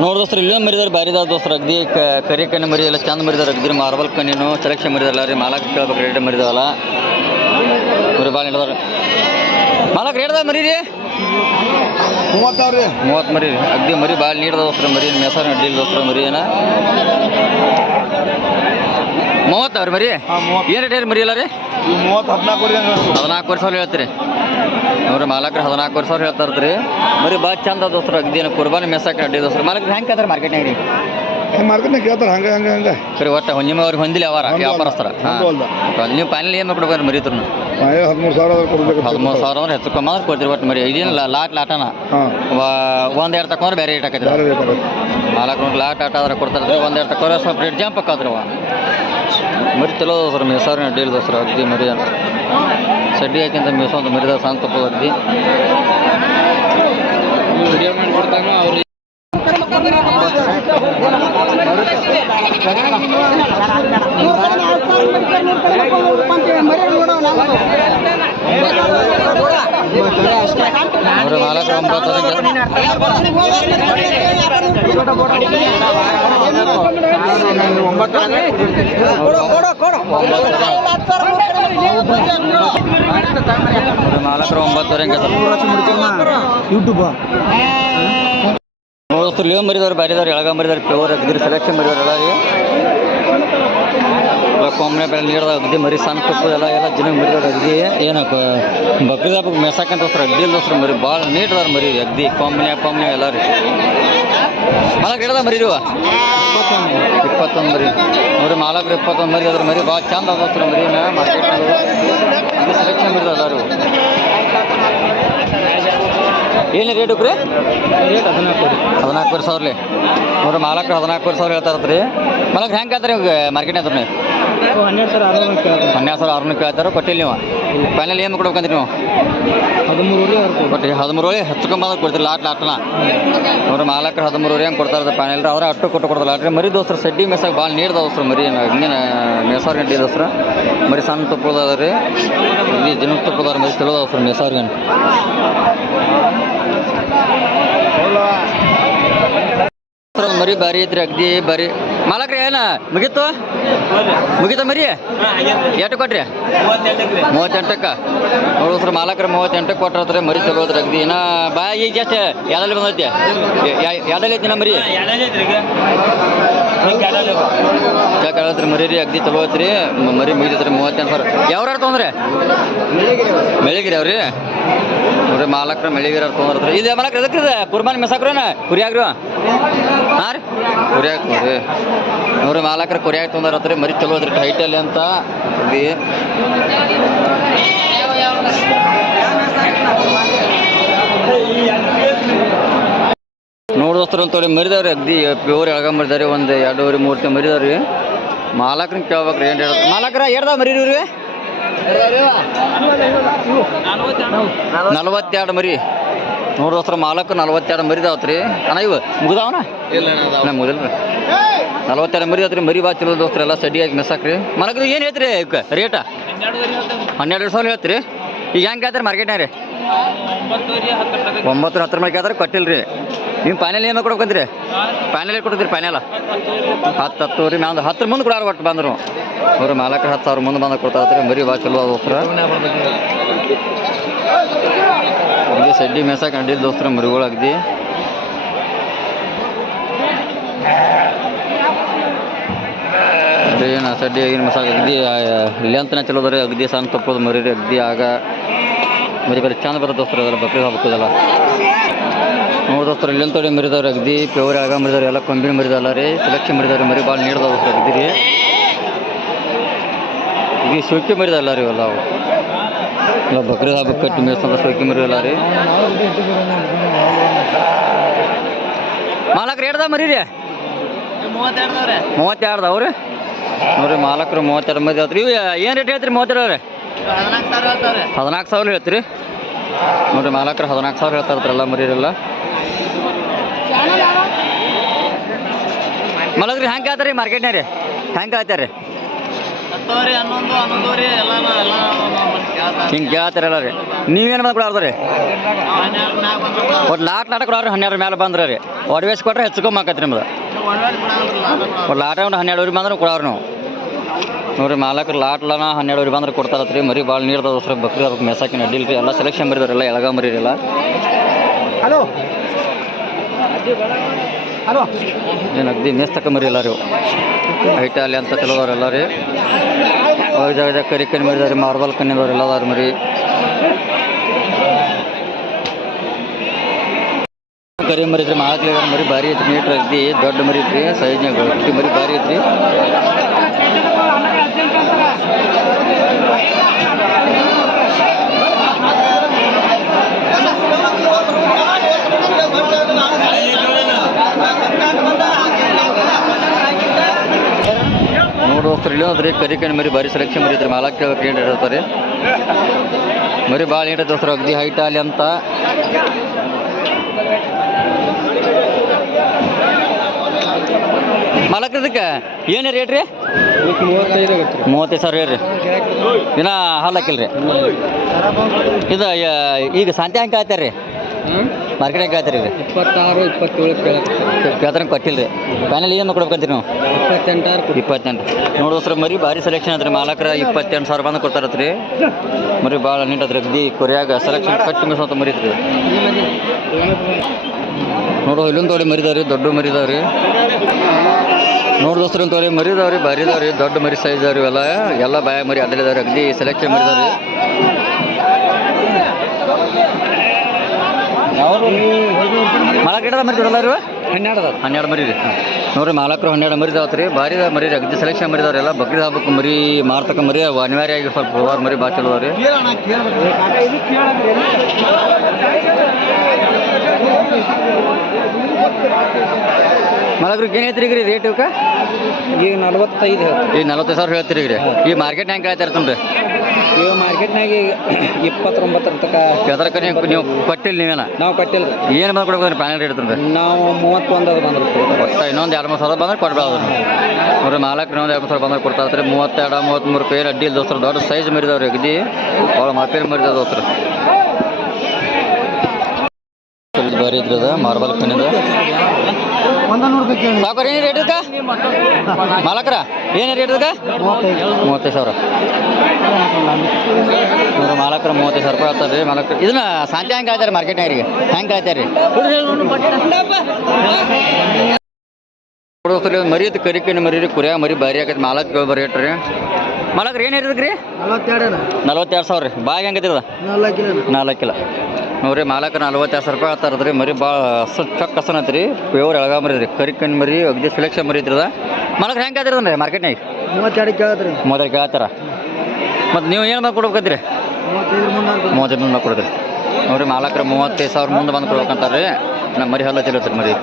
ನೋಡಿ ದೋಸ್ತ್ರ ಇಲ್ಲೊಂದು ಮರಿದಾರೆ ಭಾರಿ ಇದಾವೆ ದೋಸ್ತರ ಅಗ್ದಿ ಕರಿ ಕಣ್ಣು ಮರಿ ಎಲ್ಲ ಚಂದ ಮರಿದಾರೆ ಅಗ್ದಿ ಮಾರ್ಬಲ್ ಕಣ್ಣಿನು ಸೆಲೆಕ್ಷನ್ ಮರಿದಾರಲ್ಲ ರೀ ಮಾಲಕ್ ಕೇಳ್ಬೇಕು ರೇಟ್ ಮರಿದಾವಲ್ಲ ಮರಿ ಭಾಳ ಹಿಡ್ದಾರೆ ಮಾಲಕ್ ರೇಟ್ದ ಮರಿ ರೀ 30 ಮರಿ ರೀ ಅಗ್ದಿ ಮರಿ ಭಾಳ ನೀಡ್ದ ದೋಸ್ತರ ಮರಿ ಮೆಸಾರ ಅಡ್ಡಿಲ್ಲ ದೋಸ್ತರ ಮರಿ ಏನ 30 ಅವ್ರಿ ಮರಿ ಏನು ರೇಟ್ ಹೇಳಿ ಮರಿ ಅಲ್ಲ ರೀ 14 ಸಾವಿರ ಹೇಳ್ತೀರಿ ನೋಡ್ರಿ ಮಾಲಕ್ರು 14 ಸಾವಿರ ಹೇಳ್ತಾರ ರೀ ಮರಿ ಭಾಳ ಚಂದ ದೋಸ್ತರ ಅಗ್ದಿ ಕುರ್ಬಾನಿ ಮೆಸಾಕ ಅಡ್ಡಿ ದೋಸ್ತರ ಮಾಲಕ್ರು ಹೆಂಗೆ ಕೇಳ್ತಾರೆ ಮಾರ್ಕೆಟ್ನಾಗ ರೀ ಮಾರ್ಕೆಟ್ನಾಗ ಕೇಳ್ತಾರೆ ಹಂಗೆ ಸರಿ ಒಟ್ಟು ನಿಮ್ಮ ಅವ್ರಿಗೆ ಹೊಂದಿಲ್ಲ ಅವರ ವ್ಯಾಪಾರಸ್ತರ ನೀವು ಫೈನಲ್ ಏನು ಮಾಡ್ಕೊಡ್ಬೇಕು ಮರಿದ್ರು 13,000 ಅಂದ್ರೆ ಹೆಚ್ಚು ಕಮ್ಮಿ ಅಂದ್ರೆ ಕೊಡ್ತೀರಿ ಒಟ್ಟು ಮರಿ ಇದೇನಿಲ್ಲ ಲಾಟನ ಒಂದೆರಡು ತಕೊಂಡ್ರೆ ಬೇರೆ ರೇಟ್ ಆಕೈತಿ ನಾಲ್ಕು ಲಾಟ್ ಆಟ ಆದ್ರೆ ಕೊಡ್ತಾರೆ ಒಂದೆರಡು ತಕೊಂಡ್ರೆ ಸ್ವಲ್ಪ ರೇಟ್ ಜಂಪ್ ಆಕಾದ್ರಿ ಮರಿ ಚಲೋ ದೋಸ್ರ ಮೆಸಾರಿನ ಅಡ್ಡಿಲ್ಲ ದೋಸ್ರ ಅಗ್ದಿ ಮರಿ ಸಡ್ಡಿ ಹಾಕಿಂತ ಮೆಸೋ ಅಂತ ಮರಿದ ಸಾಂಗ್ ತಪ್ಪೋದು ಅಗ್ದಿ ವಿಡಿಯೋ ಮಾಡಿ ಕೊಡ್ತಾನೆ ಅವ್ರಿಗೆ ಮಾಲಕ 9 ಮಾಲಕರು 9 ಯೂಟ್ಯೂಬ್ ನೋಡ್ತಾರೆ ಲಿವ್ ಮರಿದವ್ರು ಬಾರಿದವ್ರು ಎಳಗ ಮರಿದವ್ರು ಪ್ಯೂರ್ ಅಗ್ದಿ ಸೆಲೆಕ್ಷನ್ ಮರಿದವ್ರು ಎಲ್ಲ ಕೊಮ್ಮನೆ ಬೆಲೆ ನೀಡ್ದ ಅಗ್ದಿ ಮರಿ ಸಣ್ಣ ತುಪ್ಪು ಎಲ್ಲ ಜನ ಮರಿದವ್ರು ಅಗ್ದಿ ಏನು ಬಕ್ರೀದ್ ಹಬ್ಬಕ್ಕೆ ಮೆಸಾಕಂತ ದೋಸ್ರು ಅಡ್ಡಿಲ್ಲ ದೋಸ್ರು ಮರಿ ಭಾಳ ನೀಟ್ದಾರ ಮರಿ ಅಗ್ದಿ ಕೊಮ್ಮನೆ ಎಲ್ಲ ರೀ ಮಾಲಕ್ ಹಿಡ್ದ ಮರಿ ರೀ 21 ಮರಿ ನೋಡ್ರಿ ಮಾಲಕ್ರು 21 ಮರಿ ಅದ್ರ ಮರಿ ಭಾಳ ಚಂದ ದೋಸ್ರು ಮರಿನ ಮಾರ್ಕೆಟ್ನಾಗ ಸೆಲೆಕ್ಷನ್ ಮರಿದ ಎಲ್ಲರೂ ಏನು ರೇಟ್ ರೀ ರೇಟ್ 14 ಸಾವಿರ ನೋಡ್ರಿ ಮಾಲಕ್ರು 14 ಸಾವಿರ ಹೇಳ್ತಾರತ್ ರೀ ಮಾಲಕ್ ಹೆಂಗೆ ಕೇಳ್ತಾರೆ ಇವಾಗ ಮಾರ್ಕೆಟ್ನಾಗ 12,600 ಕೇಳ್ತಾರೆ ಕೊಟ್ಟಿಲ್ಲ ನೀವು ಫೈನಲ್ ಏನು ಕೊಡ್ಬೇಕಂದ್ರಿ ನೀವು 13 ಹೆಚ್ಚುಕೊಂಬಂದ್ರೆ ಕೊಡ್ತೀರಿ ಲಾಟ್ನ ನೋಡ್ರಿ ಮಾಲಕ್ರು 13 ಹೆಂಗೆ ಕೊಡ್ತಾರೆ ಫೈನಲ್ ರೀ ಅವ್ರೆ ಅಟ್ಟು ಕೊಡ್ತಾರೆ ಲಾಟ್ರಿ ಮರಿ ದೋಸ್ರು ಸಡ್ಡಿ ಮೆಸಾಗ ಭಾಳ ನೀಡ್ದ ದೋಸ್ರು ಮರಿ ಹಿಂಗೇನು ಮೆಸಾರ್ ಗಂಟೆ ದೋಸ್ರು ಮರಿ ಸಣ್ಣ ತುಪ್ಪದ ರೀ ಇಲ್ಲಿ ಜನ ತುಪ್ಪದಾರ ಮರಿ ಚಲೋ ದೋಸ್ರು ಮೆಸಾರ್ ಗಂಟೆ ಮರಿ ಬಾರಿ ಐತ್ರಿ ಅಗ್ದಿ ಬಾರಿ ಮಾಲಕ್ರಿ ಏನ ಮುಗೀತ ಮರಿ ಎಷ್ಟು ಕೊಟ್ರಿ 38ಕ್ಕೆ ನೋಡಿಸ್ರಿ ಮಾಲಕ್ರಿ 38ಕ್ಕೆ ಕೊಟ್ಟಿರ್ತಾರೆ ಮರಿ ಚಲೋದ್ರಿ ಅಗ್ದಿ ಇನ್ನ ಬಾಯಿ ಈಗ ಎಷ್ಟು ಯಾವ್ದಲ್ಲಿ ಬಂದೈತಿ ಯಾವ್ದಲ್ಲಿ ಐತಿ ಮರಿ ಕೇಳತ್ರಿ ಮರಿ ರೀ ಅಗ್ದಿ ಚಲೋ ಐತ್ರಿ ಮರಿ ಮುಗಿತೈತ್ರಿ 38 ಸಾವಿರ ಯಾವ್ಯಾರು ತೊಗೊಂಡ್ರಿ ಮೆಳಿಗಿರಿ ಅವ್ರಿ ನೋಡ್ರಿ ಮಾಲಕ್ರ ಮೆಳಿಗಿರ ತೊಗೊಂಡ್ರಿ ಇದು ಮಾಲಕ್ರ ಎದಕ್ಕೆ ಕುರ್ಬಾನಿ ಮೆಸಾಕ್ರನ ಕುರಿಯಾಗ್ರಿ ಹಾಂ ರೀ ಕುರಿಯಾಗ ನೋಡ್ರಿ ಮಾಲಕ್ರ ಕುರಿಯಾಗ ತೊಗೊಂಡ್ರಿ ಮರಿ ಚಲೋ ಐತ್ರಿ ಟೈಟಲ್ಲಿ ಅಂತ ಅಗ್ದಿ ನೋಡಿ ದೋಸ್ತರು ಅಂತೇಳಿ ಮರಿದವ್ರಿ ಅಗ್ದಿ ಪ್ಯೂರ್ ಎಳಗ ಮರಿದಾರಿ ಒಂದು 2-3 ಮರಿದವ್ರಿ ಮಾಲಕ್ರನ್ನ ಕೇಳ್ಬೇಕ್ರಿ ಏನು ಹೇಳ ಮಾಲಕ್ರ ಹೇಳ್ದಾವ ಮರಿರಿ 42 ಮರಿ ನೋಡಿ ದೋಸ್ತರ ಮಾಲಕ್ 42 ಮರಿದಾವತ್ರಿ ಅಣ್ಣ ಇವು ಮುಗ್ದಾವನ ಇಲ್ಲ ಮುಗಿಲ್ರಿ 42 ಮರಿ ಆತ್ರಿ ಮರಿ ಭಾಳ ಚಲೋ ದೋಸ್ತರ ಎಲ್ಲ ಸಡಿಯಾಗಿ ಮೆಸಾಕ್ರಿ ಮಾಲಕ್ರಿ ಏನು ಹೇಳ್ತೀರಿ ಇವಕ್ಕೆ ರೇಟ 12 ಸಾವಿರ ಹೇಳ್ತೀರಿ ಈಗ ಹೆಂಗೆ ಕೇಳ್ತಾರೆ ಮಾರ್ಕೆಟ್ನಾಗ ರೀ 9-10 ಮರಿ ಕೇಳ್ತಾರೆ ಕೊಟ್ಟಿಲ್ಲ ರೀ ನೀವು ಫೈನಲ್ ಏನು ಕೊಡ್ಬೇಕಂದ್ರಿ ಫೈನಲ್ ಕೊಡ್ತೀರಿ ಫೈನಲ್ 10 ರೀ ನಾವು 10 ಮುಂದೆ ಕೊಡಾರ ಒಟ್ಟು ಬಂದರು ಅವ್ರು ಮಾಲಕ್ರು 10,000 ಮುಂದೆ ಬಂದಾಗ ಕೊಡ್ತಾರ ಮರಿ ಭಾಳ ಚಲೋ ದೋಸ್ತರ ಇಲ್ಲಿ ಸಡ್ಡಿ ಮೆಸಾಕ ಅಡ್ಡಿಲ್ಲ ದೋಸ್ತರ ಮರಿಗಳು ಅಗ್ದಿ ಏನು ಸಡ್ಡಿ ಆಗಿನ ಮೆಸಾಕ ಅಗ್ದಿ ಲೆಂತ್ನ ಚಲೋ ಅದ ರೀ ಅಗ್ದಿ ಸಣ್ಣ ತಪ್ಪೋದು ಮರಿ ರೀ ಅಗ್ದಿ ಆಗ ಮರಿ ಬರೀ ಚಂದ ಬರೋದು ದೋಸ್ತರ ಅದರ ಬಕ್ರೀದ್ ಹಬ್ಬಕ್ಕದಲ್ಲ ನೋಡಿ ದೋಸ್ತರ ಇಲ್ಲೊಂದು ತೊಡೆ ಮರಿದವ್ರು ಅಗ್ದಿ ಪ್ಯೂರ್ ಆಗ ಮರಿದವ್ರು ಎಲ್ಲ ಕೊಂಬಿನ ಮರಿದಲ್ಲ ರೀ ಸೆಲೆಕ್ಷನ್ ಮರಿದವ್ರಿ ಮರಿ ಭಾಳ ನೀಡ್ದವ ದೋಸ್ತರ ಅಗ್ದಿ ರೀ ಈಗ ಶೋಕಿ ಮರಿದಲ್ಲ ರೀ ಅಲ್ಲ ಅವು ಇಲ್ಲ ಬಕ್ರೀದ್ ಹಬ್ಬಕ್ಕೆ ಕಟ್ಟಿ ಮೇಯ್ಸಂದ್ರೆ ಶೋಕಿ ಮರಿದಲ್ಲ ರೀ ಮಾಲಕ್ರು ರೇಟ್ದ ಮರಿ ರೀ 32 ಅವ್ರಿ ನೋಡ್ರಿ ಮಾಲಕ್ರು 32 ಮರಿ ಆತ್ರಿ ಇವು ಏನು ರೇಟ್ ಹೇಳ್ತೀರಿ 32 ರೀ 14 ಸಾವಿರ ಹೇಳ್ತೀರಿ ನೋಡ್ರಿ ಮಾಲಕ್ರು 14 ಸಾವಿರ ಹೇಳ್ತಾರಲ್ಲ ಮರಿಯಲ್ಲ ಮಾಲಕ್ರಿ ಹೆಂಗೆ ಆಯ್ತಾರೆ ರೀ ಮಾರ್ಕೆಟ್ನಾಗ ರೀ ಹೆಂಗೆ ಆಯ್ತಾರೆ ರೀ ಹತ್ತುವರೆ 11 ಎಲ್ಲ ಹಿಂಗೆ ಕೇಳ್ತಾರಲ್ಲ ರೀ ನೀವೇನು ಬಂದು ಕೊಡ್ರಿ ಒಟ್ಟು ನಾಟ ಕೊಡ್ರಿ 12 ಮೇಲೆ ಬಂದ್ರೆ ರೀ ಒಡವೇಸ್ ಕೊಟ್ರೆ ಹೆಚ್ಚುಕೊಂಬಾಕತ್ರಿ ನಿಮ್ದು ಒಟ್ಟು ಲಾಟ ಒಂದು 12 ಬಂದ್ರೆ ಕೊಡವ್ರಿ ನಾವು ನೋಡಿರಿ ಮಾಲಕರು ಲಾಟ್ಲನ 12 ಬಂದ್ರೆ ಕೊಡ್ತಾರತ್ರಿ ಮರಿ ಭಾಳ ನೀರ್ದ ದೋಸ್ರ ಬಕ್ರಿ ಅದಕ್ಕೆ ಮೆಸಾಕಿನ ಅಡ್ಡಿಲ್ಲ ರೀ ಎಲ್ಲ ಸೆಲೆಕ್ಷನ್ ಮರಿದವ್ರೆಲ್ಲ ಎಳಗ ಮರಿರಲ್ಲ ಹಲೋ ಹಲೋ ಏನು ಅಗ್ದಿ ಮೇಸ್ ತಕ ಮರಿಲ್ಲ ರೀ ಹೈಟ ಅಲ್ಲಿ ಅಂತ ಚಲೋದವ್ರೆಲ್ಲ ರೀ ಜಾಗ ಕರಿ ಕಣ್ಣಿ ಮರಿದಾರೆ ಮಾರ್ಬಲ್ ಕಣ್ಣಿದವ್ರು ಎಲ್ಲ ಅದಾರ ಮರಿ ಕರಿ ಮರಿ ಐತ್ರಿ ಮಾಲಕ್ಲಿ ಮರಿ ಭಾರಿ ಐತ್ರಿ ಮೀಟ್ರ್ ಅಗ್ದಿ ದೊಡ್ಡ ಮರಿ ಐತ್ರಿ ಸೈಜ್ನಾಗ ಮರಿ ಭಾರಿ ಐತ್ರಿ ನೋಡುವಸ್ತ್ರ ಇಲ್ಲ ಅದ್ರಿ ಕರಿ ಕಣ್ಣಿ ಮರಿ ಭಾರಿ ಸೆಲೆಕ್ಷನ್ ಮರಿ ಐತ್ರಿ ಮಾಲಕ್ ಏನು ಹೇಳ್ತಾರೆ ಮರಿ ಭಾಳ ನೀಟ್ ದೋಸ್ತರ ಅಗ್ದಿ ಹೈಟ್ ಅಲ್ಲಿ ಅಂತ ಮಾಲಕ್ ಇದಕ್ಕೆ ಏನು ರೇಟ್ ರೀ 35 ಸಾವಿರ ಹೇಳ್ರಿ ಇನ್ನ ಹಾಲು ಹಾಕಿಲ್ರಿ ಇದು ಈಗ ಸಂತೆ ಹಂಗೆ ಕಾಯ್ತಾರ ರೀ ಮಾರ್ಕೆಟ್ ಹೆಂಗೆ ಕಾಯ್ತಾರ ಈಗ 26-27 ಕೇಳ್ತಾರ ಕೊಟ್ಟಿಲ್ಲ ರೀ ಫೈನಲ್ ಏನು ಕೊಡ್ಬೇಕಂತೀರಿ ನಾವು 28 ನೋಡೋಸ್ರ ಮರಿ ಭಾರಿ ಸೆಲೆಕ್ಷನ್ ಅದ್ರಿ ಮಾಲಕರ 28 ಸಾವಿರ ಬಂದು ಕೊಡ್ತಾರತ್ರಿ ಮರಿ ಭಾಳ ನೀಟ್ ಅದ್ರಿ ಅಗ್ದಿ ಕೊರಿಯಾಗ ಸೆಲೆಕ್ಷನ್ ಕಟ್ಟಿ ಮಿಸ್ ಮರಿ ಐತ್ರಿ ನೋಡು ಇಲ್ಲೊಂದು ತೊಳಿ ಮರಿದಾವ್ರಿ ದೊಡ್ಡ ಮರಿದಾವ್ರಿ ನೋಡ್ದೋಸ್ರ ಒಂದು ತೊಳಿ ಮರಿದಾವ್ರಿ ಭಾರಿ ಇದಾವ್ರಿ ದೊಡ್ಡ ಮರಿ ಸೈಜ್ ಅವ್ರಿ ಎಲ್ಲ ಬಾಯ ಮರಿ ಅಡ್ಡಲಿದಾವ್ರಿ ಅಗ್ದಿ ಸೆಲೆಕ್ಷನ್ ಮರಿದಾವ್ರಿ ಮಾಲಕ್ ಇಡದ ಮರಿ ಇರಲ್ಲ ರೀ 12 ಮರಿ ರೀ ನೋಡ್ರಿ ಮಾಲಕರು 12 ಮರಿ ಇದಾವತ್ರಿ ಭಾರಿ ಮರಿ ರೀ ಅಗ್ದಿ ಸೆಲೆಕ್ಷನ್ ಮರಿದವ್ರಿ ಎಲ್ಲ ಬಕ್ರೀದ್ ಹಬ್ಬಕ್ಕೆ ಮರಿ ಮಾರ್ತಕ ಮರಿ ಅನಿವಾರ್ಯ ಆಗಿ ಸ್ವಲ್ಪ ಹೋಗಾರ ಮರಿ ಭಾಳ ಚಲೋ ಅದಾವ್ರಿ ಮಾಲಕ್ರಿಗೆ ಏನು ಹೇಳ್ತೀರಿ ರೀ ರೇಟ್ ಇವಕ್ಕೆ ಈಗ 45 ಈಗ 45 ಸಾವಿರ ಹೇಳ್ತೀರಿ ರೀ ಈ ಮಾರ್ಕೆಟ್ ಹೆಂಗೆ ಕಾಯ್ತಾ ಇರ್ತಂರಿ ಈಗ ಮಾರ್ಕೆಟ್ನಾಗ 29 ತನಕ ಅದಕ್ಕೆ ನೀವು ಕೊಟ್ಟಿಲ್ಲ ನೀವೇನ ನಾವು ಕಟ್ಟಿಲ್ಲ ಏನು ಬಂದು ಕೊಡ್ಬೇಕು ಫೈನಲ್ ರೇಟ್ ಇರ್ತಂದ್ರೆ ನಾವು 31 ಅದು ಬಂದ್ರೆ ಒಟ್ಟು ಇನ್ನೊಂದು 2-3 ಸಾವಿರ ಬಂದ್ರೆ ಕೊಡ್ಬೋದು ನೋಡ್ರಿ ಮಾಲಕ್ ಇನ್ನೊಂದು 2 ಸಾವಿರ ಬಂದ್ರೆ ಕೊಡ್ತಾರೆ 32-33 ರೂಪಾಯಿ ಅಡ್ಡಿ ದೋಸ್ತರ ದೊಡ್ಡ ಸೈಜ್ ಮರಿದವ್ರಿ ಅಗದಿ ಭಾಳ ಮಾಪೇಲಿ ಮರಿದ ದೋಸ್ತರ ಭಾರಿ ಇದ್ರದ ಮಾರ್ಬಲ್ ಕಣ್ಣಿದ ಸಾಕೋರಿ ಏನು ರೇಟ್ ಇದಕ್ಕೆ ಮಾಲಕರ ಏನು ರೇಟ್ ಇದಕ್ಕೆ 35 ಸಾವಿರ ನೋಡ್ರಿ ಮಾಲಕರ 35 ಸಾವಿರ ರೂಪಾಯಿ ಆಗ್ತಾರೆ ರೀ ಮಾಲಕರು ಇದನ್ನ ಸಂತೆ ಹೆಂಗೆ ಆಯ್ತಾರೆ ಮಾರ್ಕೆಟ್ನಾಗ ಹೆಂಗೆ ಆಯ್ತಾರೆ ರೀ ಮರಿ ಐತಿ ಕರಿ ಕಣ್ಣಿ ಮರಿ ರೀ ಕುರಿಯಾಗ ಮರಿ ಭಾರಿ ಆಗೈತೆ ಮಾಲಕ್ ಬರೀ ರೇಟ್ ರೀ ಮಾಲಕ್ರು ಏನು ಇರ್ತದೆ ರೀ 42 ಸಾವಿರ ರೀ ಬಾಗ ಹೆಂಗೈತಿದ 4 ಕಿಲೋ ನೋಡ್ರಿ ಮಾಲಕ 42 ಸಾವಿರ ರೂಪಾಯಿ ಆಗ್ತಾರದು ರೀ ಮರಿ ಭಾಳ ಚೊಕ್ಕ ಹಸನ ಐತಿ ರೀ ಪ್ಯೂರ್ ಎಳಗ ಮರಿ ರೀ ಕರಿ ಕಣ್ಣಿ ಮರಿ ಅಗ್ದಿ ಸೆಲೆಕ್ಷನ್ ಮರಿ ಐತ್ರದ ಮಾಲಕ್ರು ಹೆಂಗೆ ಆಯ್ತಿರದ್ರಿ ಮಾರ್ಕೆಟ್ನಾಗ 32 ಕೇಳ್ತಾರ ಮತ್ತು ನೀವು ಏನು ಬಂದು ಕೊಡ್ಬೇಕಂತೀರಿ 35 ಮುಂದೆ ಕೊಡ್ತೀರಿ ನೋಡ್ರಿ ಮಾಲಕರು 35 ಸಾವಿರ ಮುಂದೆ ಬಂದು ಕೊಡ್ಬೇಕಂತಾರೆ ರೀ ನಮ್ಮ ಮರಿ ಹಲ್ಲ ತಿಳತ್ರಿ ಮರಿ